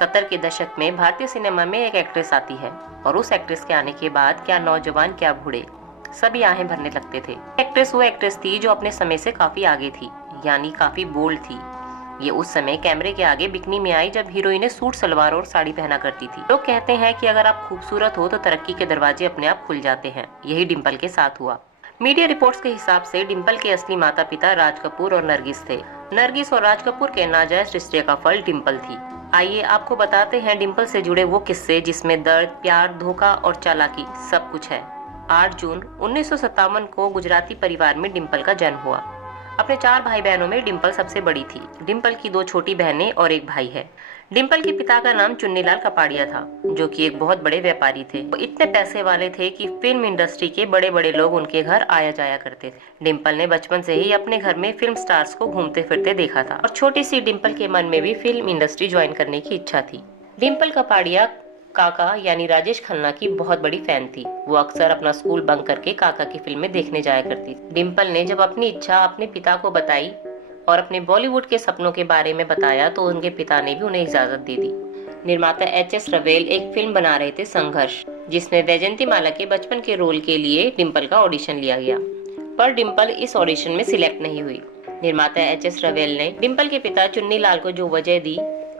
70 के दशक में भारतीय सिनेमा में एक एक्ट्रेस आती है और उस एक्ट्रेस के आने के बाद क्या नौजवान क्या बूढ़े सभी आहें भरने लगते थे। एक्ट्रेस वो एक्ट्रेस थी जो अपने समय से काफी आगे थी, यानी काफी बोल्ड थी। ये उस समय कैमरे के आगे बिकनी में आई जब हीरोइनें सूट सलवार और साड़ी पहना करती थी। लोग कहते हैं कि अगर आप खूबसूरत हो तो तरक्की के दरवाजे अपने आप खुल जाते हैं। यही डिम्पल के साथ हुआ। मीडिया रिपोर्ट्स के हिसाब से डिम्पल के असली माता पिता राज कपूर और नरगिस थे। नरगिस और राज कपूर के नाजायज रिश्ते का फल डिम्पल थी। आइए आपको बताते हैं डिम्पल से जुड़े वो किस्से जिसमें दर्द, प्यार, धोखा और चालाकी सब कुछ है। 8 जून 1957 को गुजराती परिवार में डिम्पल का जन्म हुआ। अपने 4 भाई बहनों में डिम्पल सबसे बड़ी थी। डिम्पल की 2 छोटी बहनें और एक भाई है। डिम्पल के पिता का नाम चुन्नीलाल कपाड़िया था, जो कि एक बहुत बड़े व्यापारी थे। वो इतने पैसे वाले थे कि फिल्म इंडस्ट्री के बड़े बड़े लोग उनके घर आया जाया करते थे। डिम्पल ने बचपन से ही अपने घर में फिल्म स्टार्स को घूमते फिरते देखा था और छोटी सी डिम्पल के मन में भी फिल्म इंडस्ट्री ज्वाइन करने की इच्छा थी। डिम्पल कपाड़िया काका यानी राजेश खन्ना की बहुत बड़ी फैन थी। वो अक्सर अपना स्कूल बंक करके काका की फिल्में देखने जाया करती थी। डिम्पल ने जब अपनी इच्छा अपने पिता को बताई और अपने बॉलीवुड के सपनों के बारे में बताया तो उनके पिता ने भी उन्हें इजाजत दे दी। निर्माता एच.एस. रवेल एक फिल्म बना रहे थे, संघर्ष, जिसमें वैजयंती माला के बचपन के रोल के लिए डिम्पल का ऑडिशन लिया गया, पर डिम्पल इस ऑडिशन में सिलेक्ट नहीं हुई। निर्माता एच.एस. रवेल ने डिम्पल के पिता चुन्नीलाल को जो वजह दी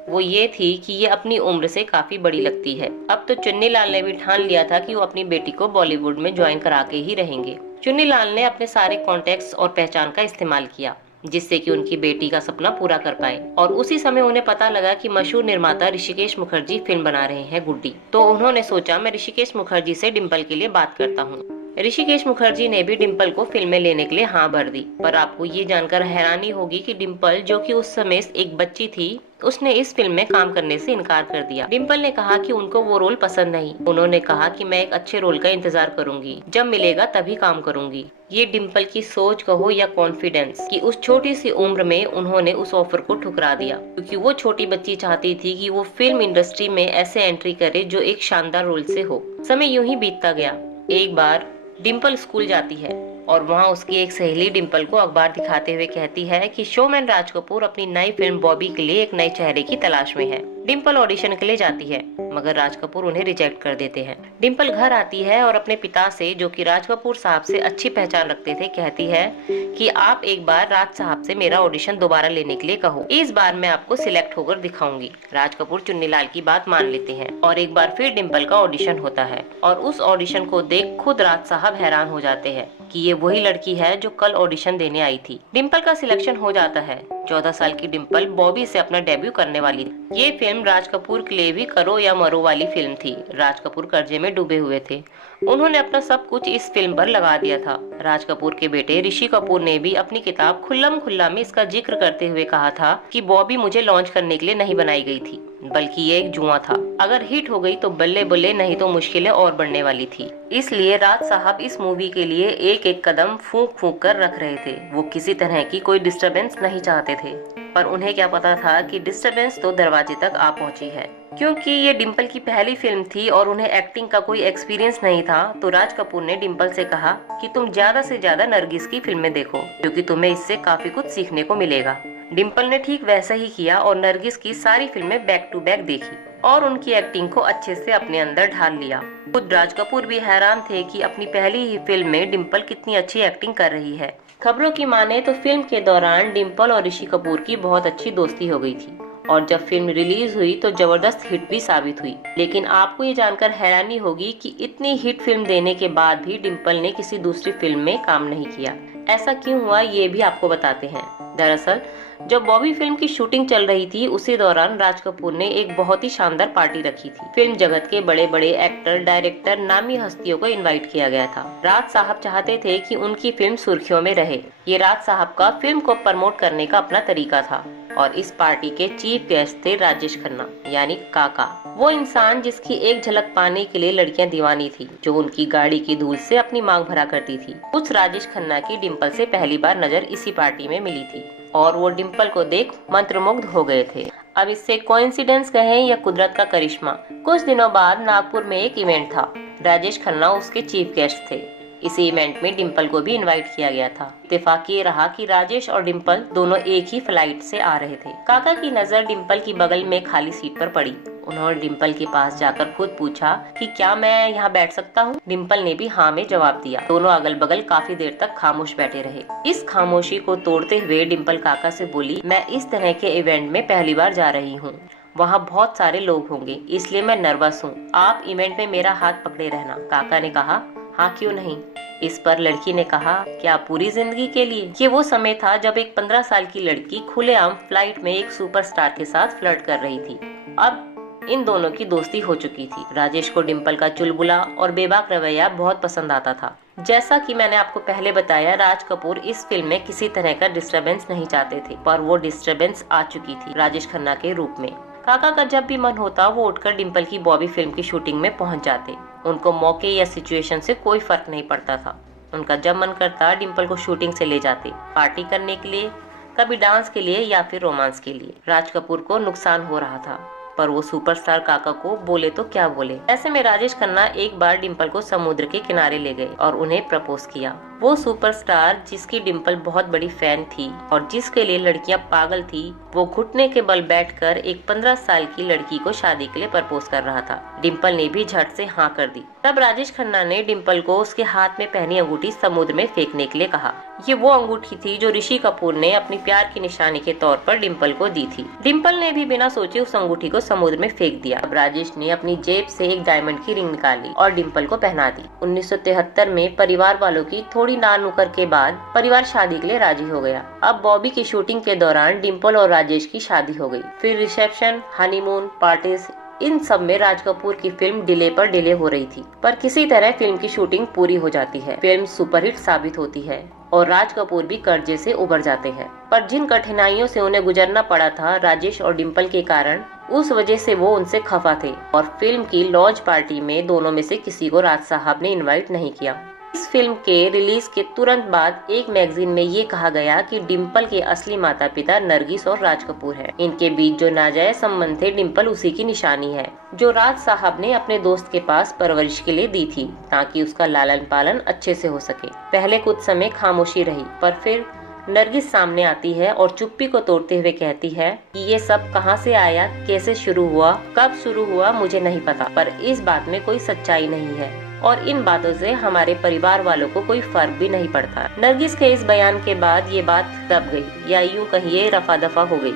वो ये थी कि ये अपनी उम्र से काफी बड़ी लगती है। अब तो चुन्नीलाल ने भी ठान लिया था कि वो अपनी बेटी को बॉलीवुड में ज्वाइन करा के ही रहेंगे। चुन्नीलाल ने अपने सारे कॉन्टेक्ट्स और पहचान का इस्तेमाल किया जिससे कि उनकी बेटी का सपना पूरा कर पाए। और उसी समय उन्हें पता लगा कि मशहूर निर्माता ऋषिकेश मुखर्जी फिल्म बना रहे हैं गुड्डी। तो उन्होंने सोचा मैं ऋषिकेश मुखर्जी से डिम्पल के लिए बात करता हूँ। ऋषिकेश मुखर्जी ने भी डिम्पल को फिल्म में लेने के लिए हाँ भर दी। पर आपको ये जानकर हैरानी होगी कि डिम्पल, जो कि उस समय एक बच्ची थी, उसने इस फिल्म में काम करने से इनकार कर दिया। डिम्पल ने कहा कि उनको वो रोल पसंद नहीं। उन्होंने कहा कि मैं एक अच्छे रोल का इंतजार करूंगी, जब मिलेगा तभी काम करूंगी। ये डिम्पल की सोच कहो या कॉन्फिडेंस कि उस छोटी सी उम्र में उन्होंने उस ऑफर को ठुकरा दिया, क्योंकि वो छोटी बच्ची चाहती थी कि वो फिल्म इंडस्ट्री में ऐसे एंट्री करे जो एक शानदार रोल से हो। समय यूं ही बीतता गया। एक बार डिम्पल स्कूल जाती है और वहाँ उसकी एक सहेली डिम्पल को अखबार दिखाते हुए कहती है कि शोमैन राज कपूर अपनी नई फिल्म बॉबी के लिए एक नए चेहरे की तलाश में है। डिम्पल ऑडिशन के लिए जाती है मगर राज कपूर उन्हें रिजेक्ट कर देते हैं। डिम्पल घर आती है और अपने पिता से, जो कि राज कपूर साहब से अच्छी पहचान रखते थे, कहती है कि आप एक बार राज साहब से मेरा ऑडिशन दोबारा लेने के लिए कहो, इस बार मैं आपको सिलेक्ट होकर दिखाऊंगी। राज कपूर चुन्नीलाल की बात मान लेते हैं और एक बार फिर डिम्पल का ऑडिशन होता है और उस ऑडिशन को देख खुद राज साहब हैरान हो जाते हैं कि ये वही लड़की है जो कल ऑडिशन देने आई थी। डिम्पल का सिलेक्शन हो जाता है। 14 साल की डिम्पल बॉबी से अपना डेब्यू करने वाली थी। ये फिल्म राज कपूर के लिए भी करो या मरो वाली फिल्म थी। राज कपूर कर्जे में डूबे हुए थे। उन्होंने अपना सब कुछ इस फिल्म पर लगा दिया था। राज कपूर के बेटे ऋषि कपूर ने भी अपनी किताब खुल्लम खुल्ला में इसका जिक्र करते हुए कहा था कि बॉबी मुझे लॉन्च करने के लिए नहीं बनाई गई थी, बल्कि ये एक जुआ था। अगर हिट हो गई तो बल्ले बल्ले, नहीं तो मुश्किलें और बढ़ने वाली थी। इसलिए राज साहब इस मूवी के लिए एक एक कदम फूंक फूंक कर रख रहे थे। वो किसी तरह की कोई डिस्टरबेंस नहीं चाहते थे, पर उन्हें क्या पता था कि डिस्टरबेंस तो दरवाजे तक आ पहुंची है। क्योंकि ये डिम्पल की पहली फिल्म थी और उन्हें एक्टिंग का कोई एक्सपीरियंस नहीं था, तो राज कपूर ने डिम्पल से कहा कि तुम ज्यादा से ज्यादा नरगिस की फिल्में देखो, क्योंकि तुम्हें इससे काफी कुछ सीखने को मिलेगा। डिम्पल ने ठीक वैसा ही किया और नरगिस की सारी फिल्में बैक टू बैक देखी और उनकी एक्टिंग को अच्छे से अपने अंदर ढाल लिया। खुद राज कपूर भी हैरान थे कि अपनी पहली ही फिल्म में डिम्पल कितनी अच्छी एक्टिंग कर रही है। खबरों की माने तो फिल्म के दौरान डिम्पल और ऋषि कपूर की बहुत अच्छी दोस्ती हो गई थी और जब फिल्म रिलीज हुई तो जबरदस्त हिट भी साबित हुई। लेकिन आपको ये जानकर हैरानी होगी कि इतनी हिट फिल्म देने के बाद भी डिम्पल ने किसी दूसरी फिल्म में काम नहीं किया। ऐसा क्यों हुआ ये भी आपको बताते हैं। दरअसल जब बॉबी फिल्म की शूटिंग चल रही थी उसी दौरान राज कपूर ने एक बहुत ही शानदार पार्टी रखी थी। फिल्म जगत के बड़े बड़े एक्टर, डायरेक्टर, नामी हस्तियों को इनवाइट किया गया था। राज साहब चाहते थे कि उनकी फिल्म सुर्खियों में रहे। ये राज साहब का फिल्म को प्रमोट करने का अपना तरीका था और इस पार्टी के चीफ गेस्ट थे राजेश खन्ना यानी काका, वो इंसान जिसकी एक झलक पाने के लिए लड़कियां दीवानी थी, जो उनकी गाड़ी की धूल से अपनी मांग भरा करती थी। उस राजेश खन्ना की डिम्पल से पहली बार नजर इसी पार्टी में मिली थी और वो डिम्पल को देख मंत्रमुग्ध हो गए थे। अब इससे कोइंसिडेंस कहें या कुदरत का करिश्मा, कुछ दिनों बाद नागपुर में एक इवेंट था। राजेश खन्ना उसके चीफ गेस्ट थे। इस इवेंट में डिम्पल को भी इनवाइट किया गया था। इत्तेफाक ये रहा कि राजेश और डिम्पल दोनों एक ही फ्लाइट से आ रहे थे। काका की नजर डिम्पल की बगल में खाली सीट पर पड़ी। उन्होंने डिम्पल के पास जाकर खुद पूछा कि क्या मैं यहाँ बैठ सकता हूँ। डिम्पल ने भी हाँ में जवाब दिया। दोनों अगल बगल काफी देर तक खामोश बैठे रहे। इस खामोशी को तोड़ते हुए डिम्पल काका से बोली, मैं इस तरह के इवेंट में पहली बार जा रही हूँ। वहाँ बहुत सारे लोग होंगे, इसलिए मैं नर्वस हूँ। आप इवेंट में मेरा हाथ पकड़े रहना। काका ने कहा, हाँ क्यों नहीं। इस पर लड़की ने कहा, क्या पूरी जिंदगी के लिए। ये वो समय था जब एक 15 साल की लड़की खुलेआम फ्लाइट में एक सुपरस्टार के साथ फ्लर्ट कर रही थी। अब इन दोनों की दोस्ती हो चुकी थी। राजेश को डिम्पल का चुलबुला और बेबाक रवैया बहुत पसंद आता था। जैसा कि मैंने आपको पहले बताया, राज कपूर इस फिल्म में किसी तरह का डिस्टरबेंस नहीं चाहते थे, पर वो डिस्टरबेंस आ चुकी थी राजेश खन्ना के रूप में। काका का जब भी मन होता वो उठकर डिम्पल की बॉबी फिल्म की शूटिंग में पहुंच जाते। उनको मौके या सिचुएशन से कोई फर्क नहीं पड़ता था। उनका जब मन करता डिम्पल को शूटिंग से ले जाते, पार्टी करने के लिए, कभी डांस के लिए या फिर रोमांस के लिए। राज कपूर को नुकसान हो रहा था, पर वो सुपरस्टार काका को बोले तो क्या बोले। ऐसे में राजेश खन्ना एक बार डिम्पल को समुद्र के किनारे ले गए और उन्हें प्रपोज किया। वो सुपरस्टार जिसकी डिम्पल बहुत बड़ी फैन थी और जिसके लिए लड़कियां पागल थी, वो घुटने के बल बैठकर एक 15 साल की लड़की को शादी के लिए प्रपोज कर रहा था। डिम्पल ने भी झट से हाँ कर दी। तब राजेश खन्ना ने डिम्पल को उसके हाथ में पहनी अंगूठी समुद्र में फेंकने के लिए कहा। ये वो अंगूठी थी जो ऋषि कपूर ने अपनी प्यार की निशानी के तौर पर डिम्पल को दी थी। डिम्पल ने भी बिना सोचे उस अंगूठी को समुद्र में फेंक दिया। अब राजेश ने अपनी जेब से एक डायमंड की रिंग निकाली और डिम्पल को पहना दी। 1973 में परिवार वालों की थोड़ी नार नुकर के बाद परिवार शादी के लिए राजी हो गया। अब बॉबी की शूटिंग के दौरान डिम्पल और राजेश की शादी हो गई। फिर रिसेप्शन, हनीमून, पार्टीज, इन सब में राज कपूर की फिल्म डिले पर डिले हो रही थी, पर किसी तरह फिल्म की शूटिंग पूरी हो जाती है। फिल्म सुपरहिट साबित होती है और राज कपूर भी कर्जे से उबर जाते हैं। पर जिन कठिनाइयों से उन्हें गुजरना पड़ा था राजेश और डिम्पल के कारण, उस वजह से वो उनसे खफा थे और फिल्म की लॉन्च पार्टी में दोनों में से किसी को राज साहब ने इनवाइट नहीं किया। इस फिल्म के रिलीज के तुरंत बाद एक मैगजीन में ये कहा गया कि डिम्पल के असली माता पिता नरगिस और राज कपूर हैं। इनके बीच जो नाजायज संबंध थे, डिम्पल उसी की निशानी है जो राज साहब ने अपने दोस्त के पास परवरिश के लिए दी थी, ताकि उसका लालन पालन अच्छे से हो सके। पहले कुछ समय खामोशी रही, पर फिर नरगिस सामने आती है और चुप्पी को तोड़ते हुए कहती है कि ये सब कहाँ से आया, कैसे शुरू हुआ, कब शुरू हुआ मुझे नहीं पता, पर इस बात में कोई सच्चाई नहीं है और इन बातों से हमारे परिवार वालों को कोई फर्क भी नहीं पड़ता। नरगिस के इस बयान के बाद ये बात दब गई, या यूं कहिए रफा दफा हो गई।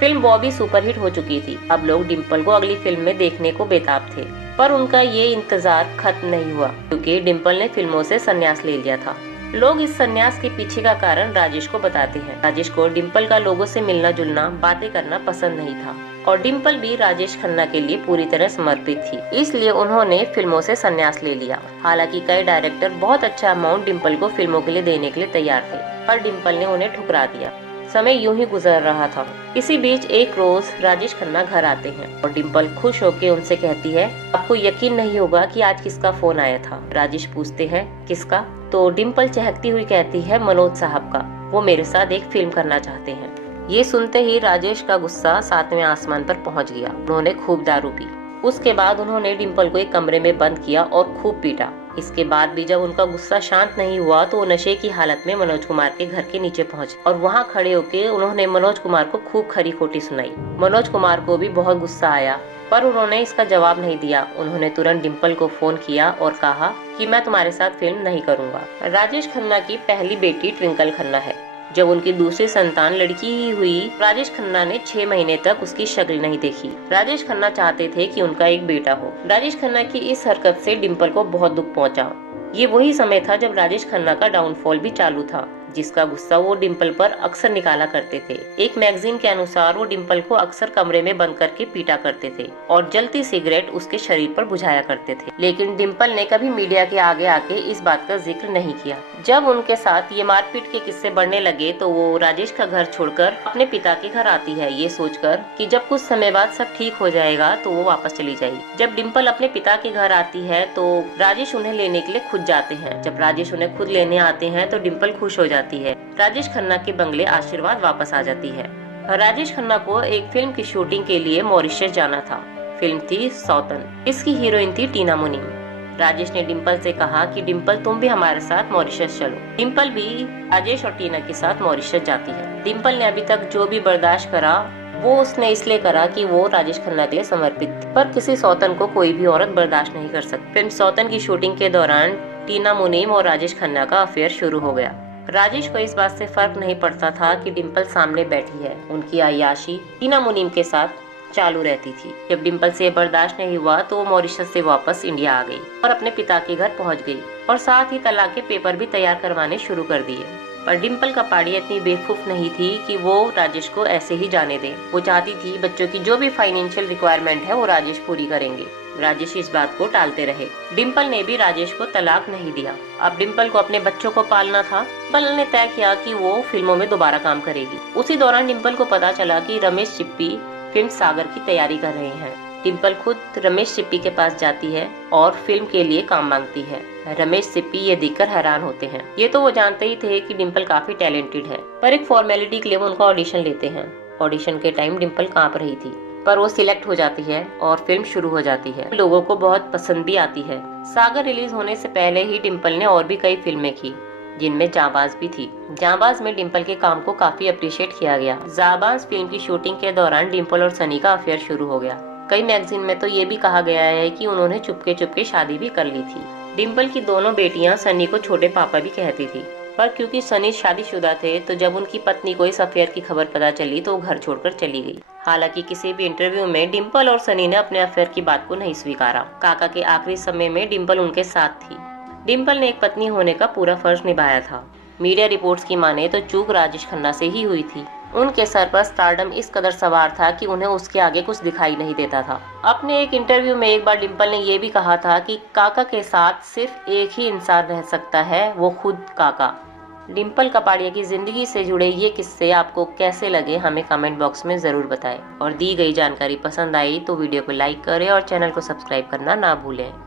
फिल्म बॉबी सुपरहिट हो चुकी थी। अब लोग डिम्पल को अगली फिल्म में देखने को बेताब थे, पर उनका ये इंतजार खत्म नहीं हुआ, क्योंकि डिम्पल ने फिल्मों से संन्यास ले लिया था। लोग इस संन्यास के पीछे का कारण राजेश को बताते हैं। राजेश को डिम्पल का लोगों से मिलना जुलना, बातें करना पसंद नहीं था और डिम्पल भी राजेश खन्ना के लिए पूरी तरह समर्पित थी, इसलिए उन्होंने फिल्मों से संन्यास ले लिया। हालांकि कई डायरेक्टर बहुत अच्छा अमाउंट डिम्पल को फिल्मों के लिए देने के लिए तैयार थे, पर डिम्पल ने उन्हें ठुकरा दिया। समय यूं ही गुजर रहा था। इसी बीच एक रोज राजेश खन्ना घर आते हैं और डिम्पल खुश होकर उनसे कहती है, आपको यकीन नहीं होगा कि आज किसका फोन आया था। राजेश पूछते हैं, किसका? तो डिम्पल चहकती हुई कहती है, मनोज साहब का। वो मेरे साथ एक फिल्म करना चाहते हैं। ये सुनते ही राजेश का गुस्सा 7वें आसमान पर पहुंच गया। उन्होंने खूब दारू पी। उसके बाद उन्होंने डिम्पल को एक कमरे में बंद किया और खूब पीटा। इसके बाद भी जब उनका गुस्सा शांत नहीं हुआ तो वो नशे की हालत में मनोज कुमार के घर के नीचे पहुंचे और वहां खड़े होकर उन्होंने मनोज कुमार को खूब खरी खोटी सुनाई। मनोज कुमार को भी बहुत गुस्सा आया, पर उन्होंने इसका जवाब नहीं दिया। उन्होंने तुरंत डिम्पल को फोन किया और कहा कि मैं तुम्हारे साथ फिल्म नहीं करूंगा। राजेश खन्ना की पहली बेटी ट्विंकल खन्ना है। जब उनकी दूसरी संतान लड़की ही हुई, राजेश खन्ना ने 6 महीने तक उसकी शक्ल नहीं देखी। राजेश खन्ना चाहते थे कि उनका एक बेटा हो। राजेश खन्ना की इस हरकत से डिम्पल को बहुत दुख पहुंचा। ये वही समय था जब राजेश खन्ना का डाउनफॉल भी चालू था, जिसका गुस्सा वो डिम्पल पर अक्सर निकाला करते थे। एक मैगजीन के अनुसार वो डिम्पल को अक्सर कमरे में बंद करके पीटा करते थे और जलती सिगरेट उसके शरीर पर बुझाया करते थे। लेकिन डिम्पल ने कभी मीडिया के आगे आके इस बात का जिक्र नहीं किया। जब उनके साथ ये मारपीट के किस्से बढ़ने लगे तो वो राजेश का घर छोड़कर अपने पिता के घर आती है, ये सोचकर कि जब कुछ समय बाद सब ठीक हो जाएगा तो वो वापस चली जाएगी। जब डिम्पल अपने पिता के घर आती है तो राजेश उन्हें लेने के लिए खुद जाते हैं। जब राजेश उन्हें खुद लेने आते हैं तो डिम्पल खुश हो जाती है। राजेश खन्ना के बंगले आशीर्वाद वापस आ जाती है। राजेश खन्ना को एक फिल्म की शूटिंग के लिए मॉरिशस जाना था। फिल्म थी सौतन। इसकी हीरोइन थी टीना मुनी। राजेश ने डिम्पल से कहा कि डिम्पल तुम भी हमारे साथ मॉरिशस चलो। डिम्पल भी राजेश और टीना के साथ मॉरिशस जाती है। डिम्पल ने अभी तक जो भी बर्दाश्त करा वो उसने इसलिए करा कि वो राजेश खन्ना के लिए समर्पित थी। पर किसी सौतन को कोई भी औरत बर्दाश्त नहीं कर सकती। फिल्म सौतन की शूटिंग के दौरान टीना मुनीम और राजेश खन्ना का अफेयर शुरू हो गया। राजेश को इस बात से फर्क नहीं पड़ता था कि डिम्पल सामने बैठी है। उनकी अय्याशी टीना मुनीम के साथ चालू रहती थी। जब डिम्पल से बर्दाश्त नहीं हुआ तो वो मॉरिशस से वापस इंडिया आ गई और अपने पिता के घर पहुंच गई और साथ ही तलाक के पेपर भी तैयार करवाने शुरू कर दिए। पर डिम्पल कपाड़िया इतनी बेवकूफ नहीं थी कि वो राजेश को ऐसे ही जाने दे। वो चाहती थी बच्चों की जो भी फाइनेंशियल रिक्वायरमेंट है वो राजेश पूरी करेंगे। राजेश इस बात को टालते रहे। डिम्पल ने भी राजेश को तलाक नहीं दिया। अब डिम्पल को अपने बच्चों को पालना था। डिम्पल ने तय किया कि वो फिल्मों में दोबारा काम करेगी। उसी दौरान डिम्पल को पता चला कि रमेश सिप्पी फिल्म सागर की तैयारी कर रहे हैं। डिम्पल खुद रमेश सिप्पी के पास जाती है और फिल्म के लिए काम मांगती है। रमेश सिप्पी ये देखकर हैरान होते हैं। ये तो वो जानते ही थे कि डिम्पल काफी टैलेंटेड है, पर एक फॉर्मेलिटी के लिए वो उनका ऑडिशन लेते हैं। ऑडिशन के टाइम डिम्पल कांप रही थी, पर वो सिलेक्ट हो जाती है और फिल्म शुरू हो जाती है। लोगों को बहुत पसंद भी आती है। सागर रिलीज होने से पहले ही डिम्पल ने और भी कई फिल्में की, जिनमें जाबाज भी थी। जाबाज में डिम्पल के काम को काफी अप्रिशिएट किया गया। जाबाज फिल्म की शूटिंग के दौरान डिम्पल और सनी का अफेयर शुरू हो गया। कई मैगजीन में तो ये भी कहा गया है कि उन्होंने चुपके चुपके शादी भी कर ली थी। डिम्पल की दोनों बेटियां सनी को छोटे पापा भी कहती थी, पर क्योंकि सनी शादीशुदा थे तो जब उनकी पत्नी को इस अफेयर की खबर पता चली तो वो घर छोड़कर चली गई। हालांकि किसी भी इंटरव्यू में डिम्पल और सनी ने अपने अफेयर की बात को नहीं स्वीकारा। काका के आखिरी समय में डिम्पल उनके साथ थी। डिम्पल ने एक पत्नी होने का पूरा फर्ज निभाया था। मीडिया रिपोर्ट्स की माने तो चूक राजेश खन्ना से ही हुई थी। उनके सर पर स्टारडम इस कदर सवार था कि उन्हें उसके आगे कुछ दिखाई नहीं देता था। अपने एक इंटरव्यू में एक बार डिम्पल ने ये भी कहा था कि काका के साथ सिर्फ एक ही इंसान रह सकता है, वो खुद काका। डिम्पल कपाड़िया की जिंदगी से जुड़े ये किस्से आपको कैसे लगे हमें कमेंट बॉक्स में जरूर बताएं। और दी गई जानकारी पसंद आई तो वीडियो को लाइक करें और चैनल को सब्सक्राइब करना ना भूलें।